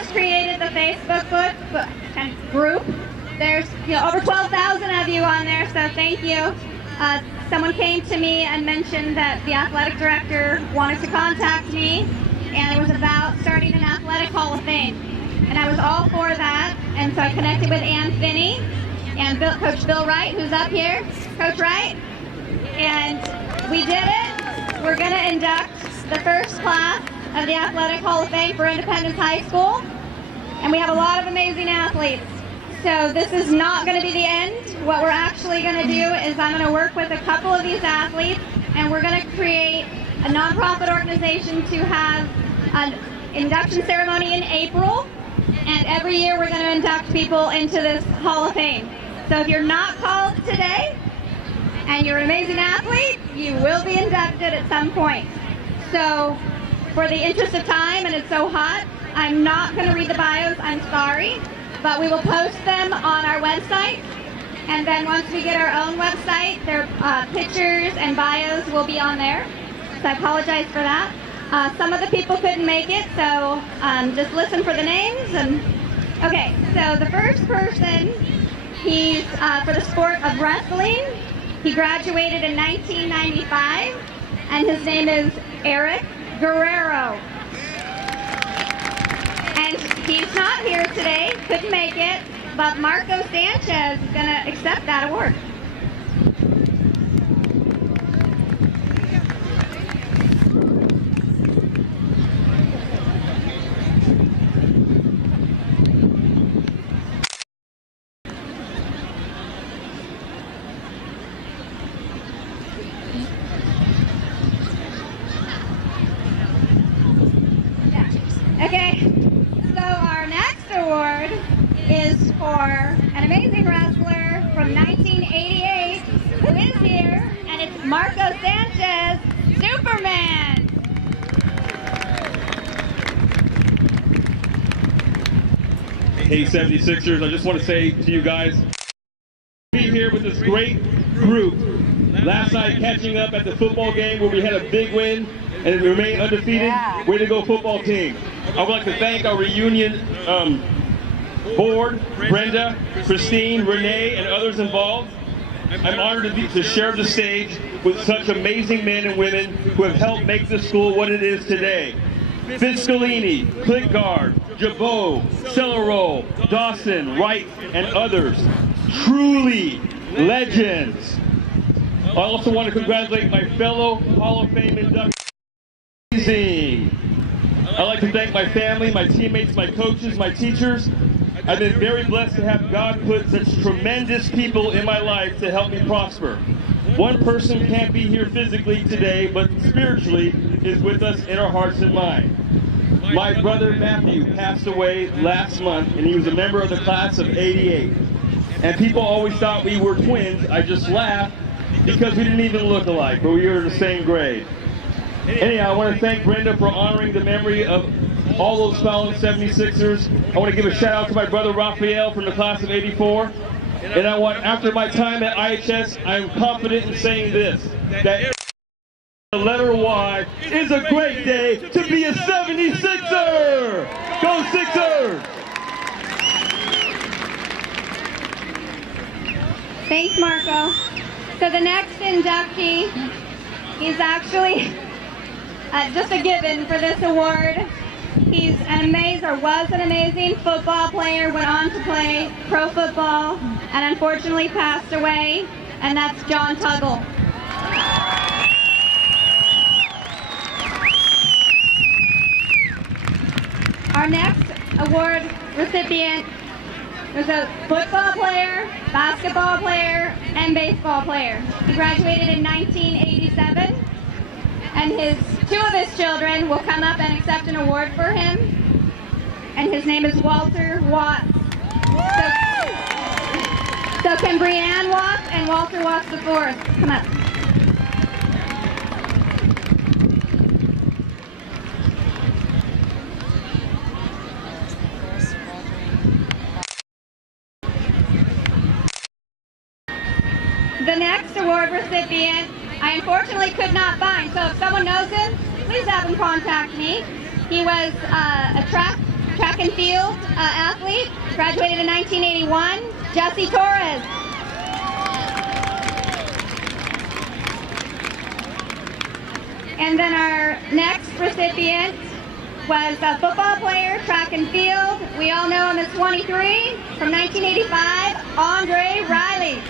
first created the Facebook group. There's over 12,000 of you on there, so thank you. Someone came to me and mentioned that the athletic director wanted to contact me, and it was about starting an athletic hall of fame. And I was all for that, and so I connected with Ann Finney and Coach Bill Wright, who's up here. Coach Wright. And we did it. We're going to induct the first class of the Athletic Hall of Fame for Independence High School. And we have a lot of amazing athletes. So this is not going to be the end. What we're actually going to do is I'm going to work with a couple of these athletes, and we're going to create a nonprofit organization to have an induction ceremony in April. And every year we're going to induct people into this Hall of Fame. So if you're not called today and you're an amazing athlete, you will be inducted at some point. So for the interest of time, and it's so hot, I'm not going to read the bios, I'm sorry, but we will post them on our website. And then once we get our own website, their pictures and bios will be on there. So I apologize for that. Some of the people couldn't make it, so just listen for the names. And okay, so the first person, he's for the sport of wrestling. He graduated in 1995, and his name is Eric Guerrero. And he's not here today, couldn't make it, but Marco Sanchez is going to accept that award. Okay, so our next award is for an amazing wrestler from 1988 who is here, and it's Marco Sanchez, Superman. Hey 76ers, I just want to say to you guys, be here with this great group. Last night catching up at the football game where we had a big win and remain undefeated. Yeah. Way to go, football team. I would like to thank our reunion board, Brenda, Christine, Renee, and others involved. I'm honored to share the stage with such amazing men and women who have helped make this school what it is today. Vince Scalini, Clickguard, Jabot, Celerol, Dawson, Wright, and others. Truly legends. I also want to congratulate my fellow Hall of Fame inductees. Amazing. I'd like to thank my family, my teammates, my coaches, my teachers. I've been very blessed to have God put such tremendous people in my life to help me prosper. One person can't be here physically today, but spiritually is with us in our hearts and minds. My brother Matthew passed away last month, and he was a member of the class of '88. And people always thought we were twins. I just laughed because we didn't even look alike, but we were in the same grade. Anyhow, I want to thank Brenda for honoring the memory of all those fallen 76ers. I want to give a shout out to my brother Raphael from the class of '84. And I want, after my time at IHS, I am confident in saying this, that the letter Y is a great day to be a 76er! Go Sixers! Thanks, Marco. So the next inductee is actually just a given for this award. He's was an amazing football player, went on to play pro football, and unfortunately passed away, and that's John Tuggle. Our next award recipient was a football player, basketball player, and baseball player. He graduated in 1987, and two of his children will come up and accept an award for him, and his name is Walter Watts. So can Brianne Watts and Walter Watts IV come up? The next award recipient, I unfortunately could not find, so if someone knows him, please have him contact me. He was a track track and field athlete, graduated in 1981, Jesse Torres. And then our next recipient was a football player, track and field. We all know him as 23, from 1985, Andre Riley.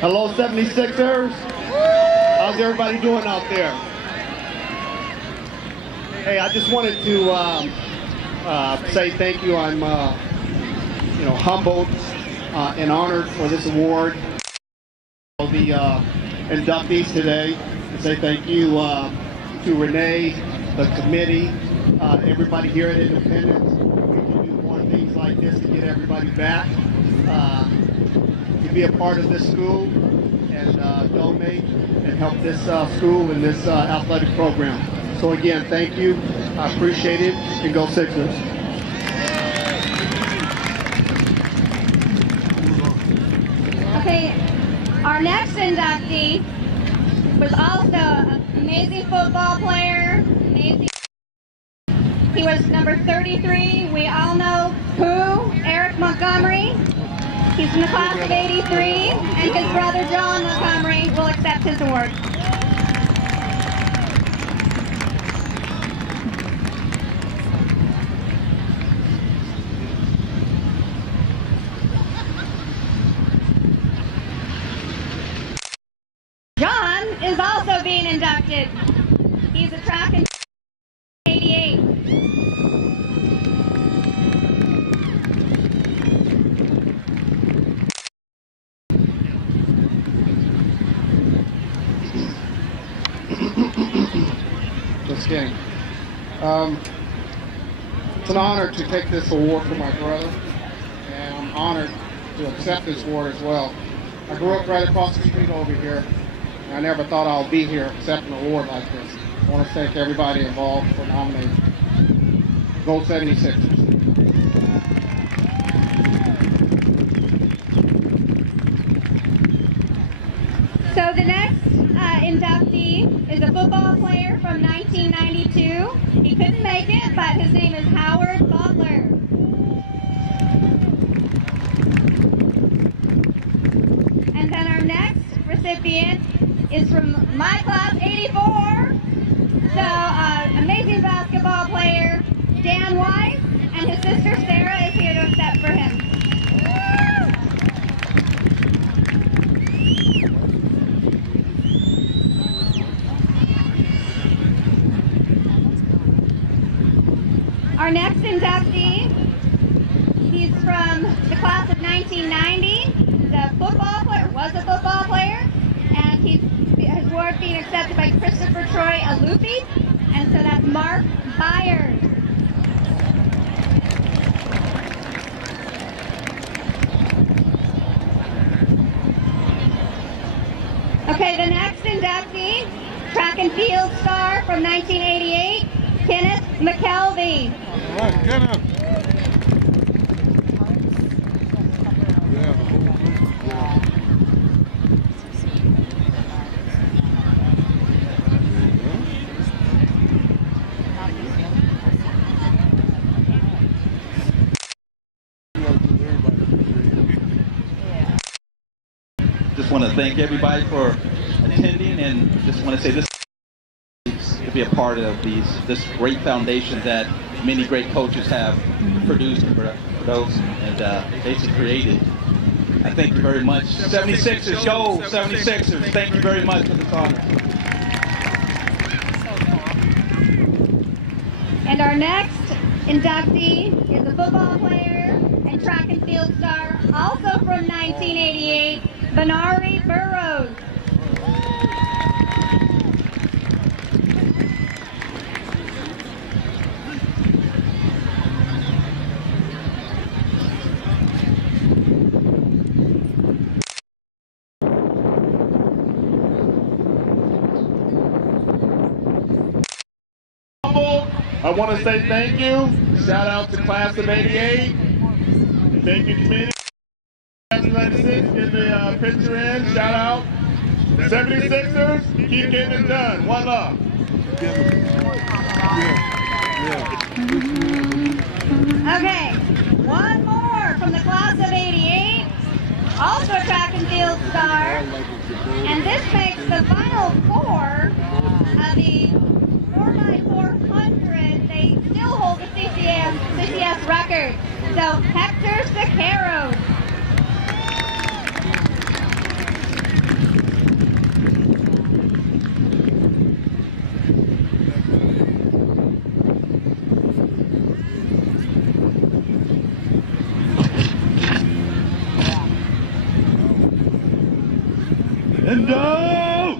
Hello, 76ers. How's everybody doing out there? Hey, I just wanted to say thank you. I'm, humbled and honored for this award. The inductees today, to say thank you to Renee, the committee, everybody here at Independence. We can do more things like this to get everybody back. To be a part of this school and donate and help this school and this athletic program. So again, thank you. I appreciate it. And go Sixers. Okay, our next inductee was also an amazing football player. He was number 33. We all know who? Eric Montgomery. He's from the class of 83, and his brother John Montgomery will accept his award. John is also being inducted. He's a track and 88. Just kidding. It's an honor to take this award for my brother, and I'm honored to accept this award as well. I grew up right across the street over here, and I never thought I'll be here accepting an award like this. I want to thank everybody involved for nominating. Go 76ers. So the next inductee is a football player from 1992. He couldn't make it, but his name is Howard Butler. And then our next recipient is from my class, 84. So amazing basketball player, Dan Weiss, and his sister Sarah is here to accept for him. Our next inductee, he's from the class of 1990. He's a football player, was a football player, and his award being accepted by Christopher Troy Alupi, and so that's Mark Byers. Okay, the next inductee, track and field star from 1988, Kenneth McKelvey. All right, Kenneth. Yeah, the whole group. Yeah. Just want to thank everybody for attending, and just want to say this to be a part of this great foundation that many great coaches have produced for those and basically created. I thank you very much. 76ers, go 76ers. Thank you very much for this honor. And our next inductee is a football player and track and field star, also from 1988, Benari Burrows. I want to say thank you. Shout out to class of 88. Thank you, community. 96, get the picture in. Shout out. 76ers, keep getting it done. One love. Okay, one more from the class of 88, also a track and field star, and this makes the final four of the 4x400. They still hold the CCS record. So Hector Sicaro. And go!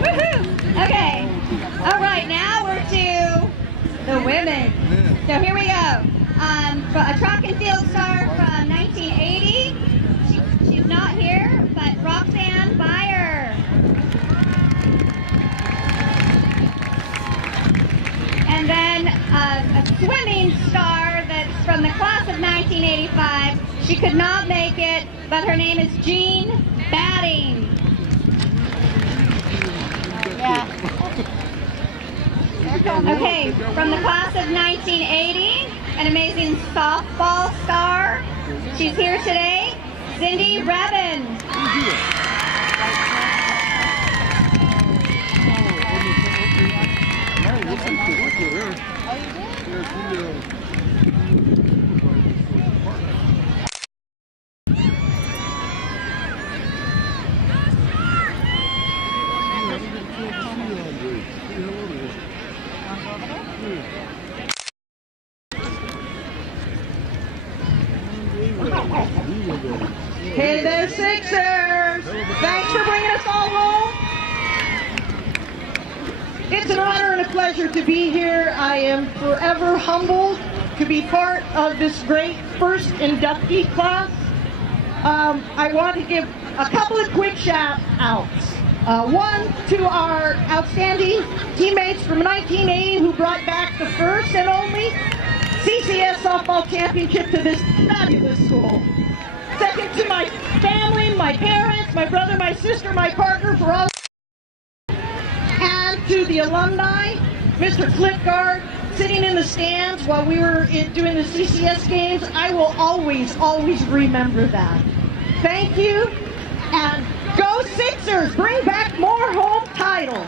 Woohoo! Okay. All right, now we're to the women. So here we go. A track and field star from 1980. She's not here, but Roxanne Byer. And then a swimming star that's from the class of 1985. She could not make it, but her name is Jean Batting. Yeah. Okay, from the class of 1980, an amazing softball star. She's here today, Cindy Revin. Hey there, Sixers! Thanks for bringing us all home. It's an honor and a pleasure to be here. I am forever humbled to be part of this great first inductee class. I want to give a couple of quick shout-outs. One to our outstanding teammates from 1980 who brought back the first and only CCS softball championship to this fabulous school. Second to my family, my parents, my brother, my sister, my partner, for all. And to the alumni, Mr. Klipgard, sitting in the stands while we were doing the CCS games. I will always, always remember that. Thank you, and go Sixers! Bring back more home titles!